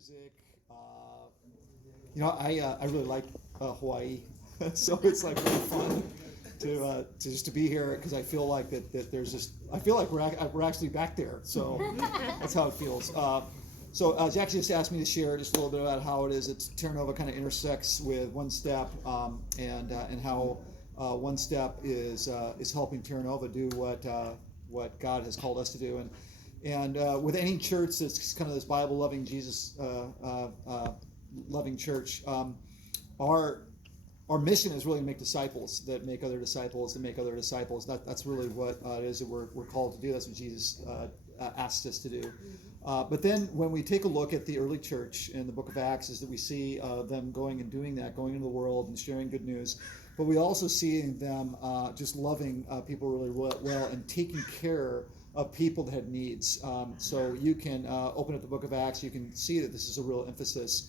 music. I really like Hawaii, so it's like really fun to just to be here because I feel like that there's just I feel like we're actually back there. So that's how it feels. So Jackie just asked me to share just a little bit about how it is that Terra Nova kind of intersects with One Step, and how One Step is helping Terra Nova do what God has called us to do. And with any church that's kind of this Bible loving, Jesus loving church, our mission is really to make disciples that make other disciples that make other disciples. That's really what it is that we're called to do. That's what Jesus asked us to do. But then when we take a look at the early church in the book of Acts, is that we see them going and doing that, going into the world and sharing good news. But we also see them just loving people really well and taking care of people that had needs. So you can open up the book of Acts, you can see that this is a real emphasis.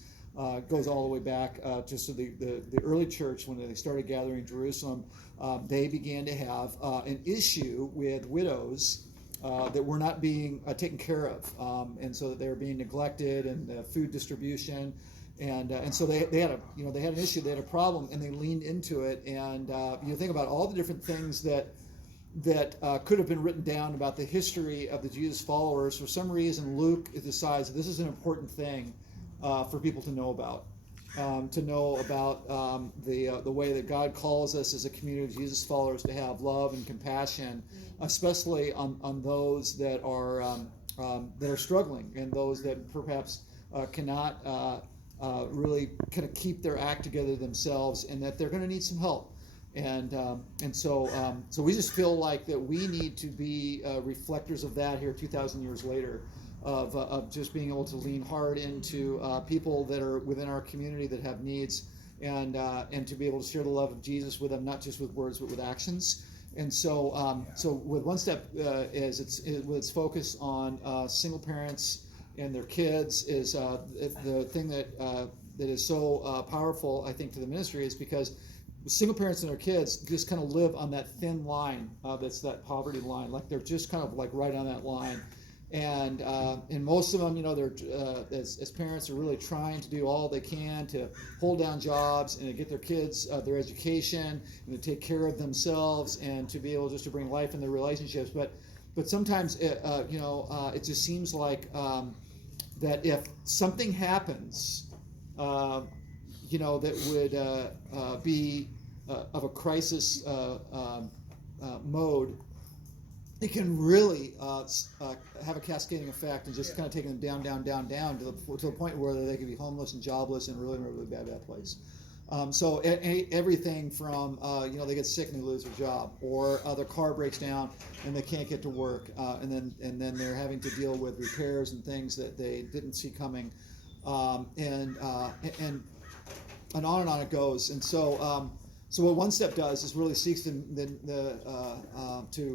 Goes all the way back just to the early church when they started gathering in Jerusalem. They began to have an issue with widows that were not being taken care of, and so that they were being neglected, and food distribution, and so they had an issue, they had a problem, and they leaned into it. And you think about all the different things that could have been written down about the history of the Jesus followers. For some reason, Luke decides that this is an important thing for people to know about. The way that God calls us as a community of Jesus followers to have love and compassion, especially on those that are struggling, and those that perhaps cannot really kind of keep their act together themselves, and that they're going to need some help. So we just feel like that we need to be reflectors of that here 2,000 years later, of just being able to lean hard into people that are within our community that have needs, and to be able to share the love of Jesus with them, not just with words but with actions. And so with One Step, with its focus on single parents and their kids, is the thing that is so powerful, I think, to the ministry, is because single parents and their kids just kind of live on that thin line, that's that poverty line. Like they're just kind of like right on that line. And most of them, they're as parents are really trying to do all they can to hold down jobs and to get their kids their education, and to take care of themselves, and to be able just to bring life in their relationships. But sometimes it just seems like that if something happens, that would be of a crisis mode, it can really have a cascading effect, and just kind of taking them down to the point where they can be homeless and jobless and really in a really bad place. So everything from they get sick and they lose their job, or their car breaks down and they can't get to work, and then they're having to deal with repairs and things that they didn't see coming, and on it goes. And so what One Step does is really seeks to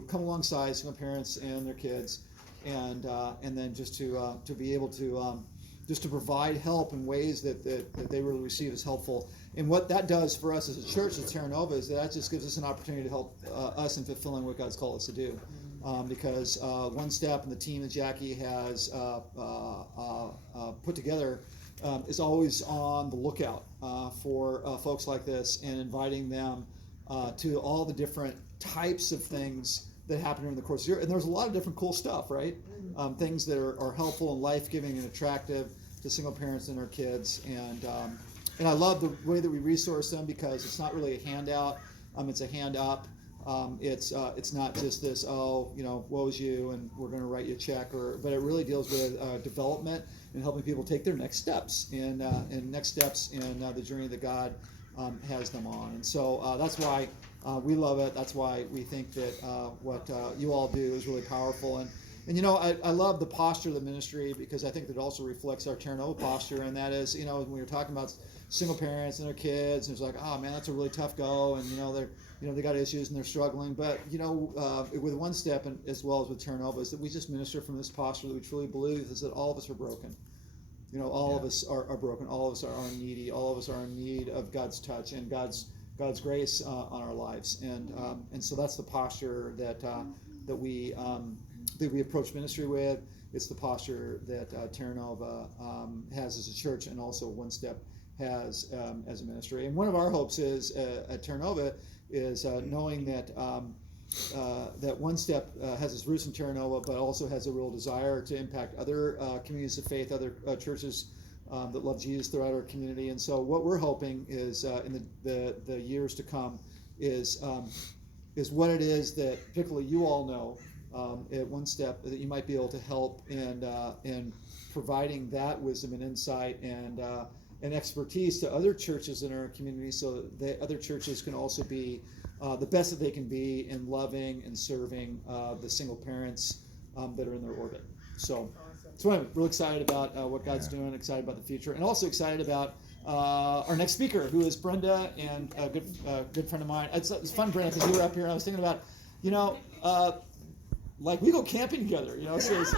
come alongside single parents and their kids, and then just to be able to just to provide help in ways that they really receive as helpful. And what that does for us as a church at Terra Nova is that just gives us an opportunity to help us in fulfilling what God's called us to do. Because One Step and the team that Jackie has put together is always on the lookout for folks like this, and inviting them to all the different types of things that happen during the course of the year. And there's a lot of different cool stuff, right? Things that are helpful and life-giving and attractive to single parents and their kids. And I love the way that we resource them, because it's not really a handout. It's a hand up. It's not just this, woe is you, and we're going to write you a check, but it really deals with development and helping people take their next steps in the journey that God has them on. And so that's why we love it. That's why we think that what you all do is really powerful. And I love the posture of the ministry, because I think that it also reflects our Terra Nova posture, and that is, when we were talking about single parents and their kids, and it's like, oh man, that's a really tough go, and they got issues and they're struggling. But with One Step, and as well as with Terra Nova, is that we just minister from this posture that we truly believe is that all of us are broken. All of us are broken. All of us are needy. All of us are in need of God's touch and God's grace on our lives. And so that's the posture that we approach ministry with. it's the posture that Terra Nova has as a church, and also One Step has as a ministry. And one of our hopes is at Terra Nova is knowing that that One Step has its roots in Terra Nova, but also has a real desire to impact other communities of faith, other churches that love Jesus throughout our community. And so what we're hoping is in the years to come is what it is that particularly you all know at One Step that you might be able to help in providing that wisdom and insight and expertise to other churches in our community, so that other churches can also be the best that they can be in loving and serving the single parents that are in their orbit. So anyway, really excited about what God's doing, excited about the future, and also excited about our next speaker, who is Brenda, and a good friend of mine. It's fun, Brenda, because you were up here, and I was thinking about, like, we go camping together, so it's